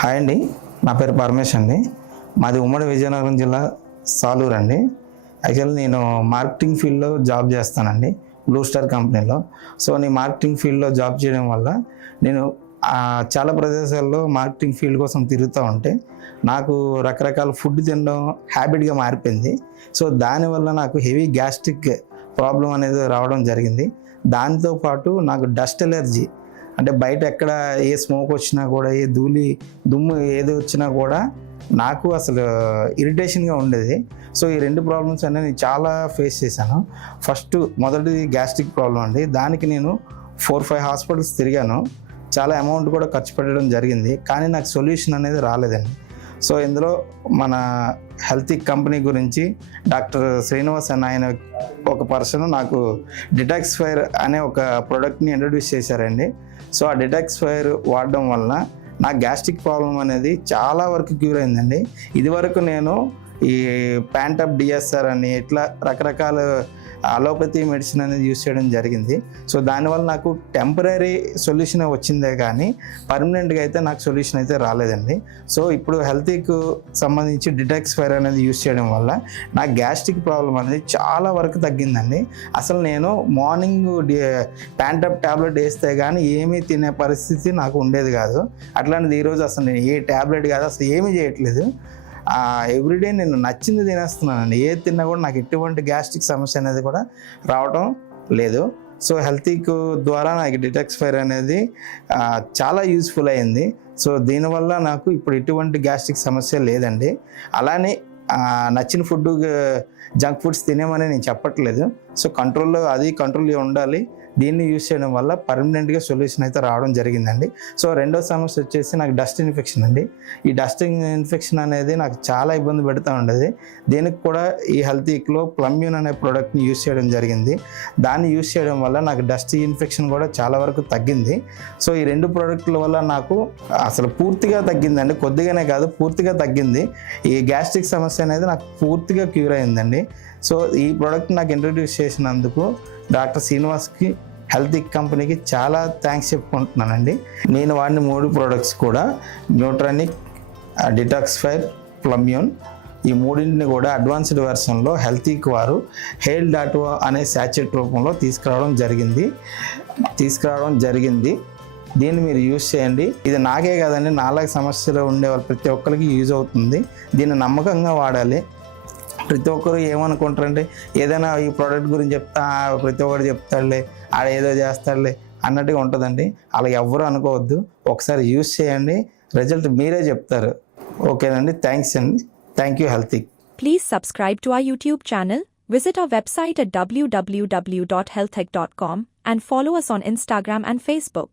Hi అండి, నా పేరు పరమేష్ అండి. మాది ఉమ్మడి విజయనగరం జిల్లా సాలూరు అండి. యాక్చువల్లీ నేను మార్కెటింగ్ ఫీల్డ్లో జాబ్ చేస్తానండి, బ్లూ స్టార్ కంపెనీలో. సో నేను మార్కెటింగ్ ఫీల్డ్లో జాబ్ చేయడం వల్ల నేను చాలా ప్రదేశాల్లో మార్కెటింగ్ ఫీల్డ్ కోసం తిరుగుతూ ఉంటే నాకు రకరకాల ఫుడ్ తినడం హ్యాబిట్గా మారిపోయింది. సో దానివల్ల నాకు హెవీ గ్యాస్ట్రిక్ ప్రాబ్లం అనేది రావడం జరిగింది. దాంతోపాటు నాకు డస్ట్ ఎలర్జీ, అంటే బయట ఎక్కడ ఏ స్మోక్ వచ్చినా కూడా, ఏ దుమ్ము ఏది వచ్చినా కూడా నాకు అసలు ఇరిటేషన్గా ఉండేది. సో ఈ రెండు ప్రాబ్లమ్స్ అనేవి నేను చాలా ఫేస్ చేశాను. మొదటిది గ్యాస్ట్రిక్ ప్రాబ్లం అండి. దానికి నేను 4-5 హాస్పిటల్స్ తిరిగాను, చాలా అమౌంట్ కూడా ఖర్చు పెట్టడం జరిగింది, కానీ నాకు సొల్యూషన్ అనేది రాలేదండి. సో ఇందులో మన హెల్తీ కంపెనీ గురించి డాక్టర్ శ్రీనివాస్ అన్న ఆయన ఒక పర్సన్ నాకు డిటాక్స్ఫైర్ అనే ఒక ప్రోడక్ట్ని ఇంట్రడ్యూస్ చేశారండి. సో ఆ డిటాక్స్ఫైర్ వాడడం వలన నా గ్యాస్ట్రిక్ ప్రాబ్లం అనేది చాలా వరకు క్యూర్ అయిందండి. ఇదివరకు నేను ఈ ప్యాంటప్ డిఎస్ఆర్ అని ఇట్లా రకరకాల అలోపతి మెడిసిన్ అనేది యూజ్ చేయడం జరిగింది. సో దానివల్ల నాకు టెంపరీ సొల్యూషన్ వచ్చిందే కానీ పర్మనెంట్గా అయితే నాకు సొల్యూషన్ అయితే రాలేదండి. సో ఇప్పుడు హెల్తీకి సంబంధించి డిటాక్స్ఫైర్ అనేది యూజ్ చేయడం వల్ల నా గ్యాస్ట్రిక్ ప్రాబ్లం అనేది చాలా వరకు తగ్గిందండి. అసలు నేను మార్నింగ్ ప్యాంటప్ ట్యాబ్లెట్ వేస్తే కానీ ఏమీ తినే పరిస్థితి నాకు ఉండేది కాదు. అట్లాంటిది ఈరోజు అసలు నేను ఏ ట్యాబ్లెట్ కాదు, అసలు ఏమీ చేయట్లేదు. ఎవ్రీడే నేను నచ్చింది తినేస్తున్నానండి. ఏది తిన్నా కూడా నాకు ఎటువంటి గ్యాస్ట్రిక్ సమస్య అనేది కూడా రావడం లేదు. సో హెల్తీక్ ద్వారా నాకు డిటాక్స్ఫైర్ అనేది చాలా యూస్ఫుల్ అయింది. సో దీనివల్ల నాకు ఇప్పుడు ఎటువంటి గ్యాస్ట్రిక్ సమస్య లేదండి. అలానే నచ్చిన ఫుడ్, జంక్ ఫుడ్స్ తినేమని నేను చెప్పట్లేదు. సో కంట్రోల్లో ఉండాలి. దీన్ని యూజ్ చేయడం వల్ల పర్మనెంట్గా సొల్యూషన్ అయితే రావడం జరిగిందండి. సో రెండో సమస్య వచ్చేసి నాకు డస్ట్ ఇన్ఫెక్షన్ అండి. ఈ డస్ట్ ఇన్ఫెక్షన్ అనేది నాకు చాలా ఇబ్బంది పెడుతూ ఉండేది. దీనికి కూడా ఈ హెల్తీక్లో ప్లమ్యూన్ అనే ప్రోడక్ట్ని యూజ్ చేయడం జరిగింది. దాన్ని యూజ్ చేయడం వల్ల నాకు డస్ట్ ఇన్ఫెక్షన్ కూడా చాలా వరకు తగ్గింది. సో ఈ రెండు ప్రోడక్ట్ల వల్ల నాకు అసలు పూర్తిగా తగ్గిందండి, కొద్దిగానే కాదు పూర్తిగా తగ్గింది. ఈ గ్యాస్ట్రిక్ సమస్య అనేది నాకు పూర్తిగా క్యూర్ అయిందండి. సో ఈ ప్రోడక్ట్ నాకు ఇంట్రడ్యూస్ చేసినందుకు డాక్టర్ శ్రీనివాస్కి, హెల్తీ కంపెనీకి చాలా థ్యాంక్స్ చెప్పుకుంటున్నానండి. నేను వాడిన 3 ప్రోడక్ట్స్ కూడా న్యూట్రానిక్, డిటాక్స్ఫైర్, ప్లమ్యూన్, ఈ మూడింటిని కూడా అడ్వాన్స్డ్ వెర్షన్లో హెల్తీకి వారు హెయిల్.o అనే శాచెట్ రూపంలో తీసుకురావడం జరిగింది. దీన్ని మీరు యూజ్ చేయండి. ఇది నాకే కాదండి, నాలాగే సమస్యలు ఉండేవాళ్ళు ప్రతి ఒక్కరికి యూజ్ అవుతుంది. దీన్ని నమ్మకంగా వాడాలి. ప్రతి ఒక్కరు ఏమనుకుంటారంటే ఏదైనా ఈ ప్రోడక్ట్ గురించి చెప్తా ప్రతి ఒక్కరు చెప్తాడులే, ఆడ ఏదో చేస్తాడులే అన్నట్టుగా ఉంటుందండి. అలా ఎవ్వరూ అనుకోవద్దు. ఒకసారి యూజ్ చేయండి, రిజల్ట్ మీరే చెప్తారు. ఓకేనండి, థ్యాంక్స్ అండి. Thank you healthy. Please subscribe to our YouTube channel, visit our website at www.healthec.com and follow us on Instagram and Facebook.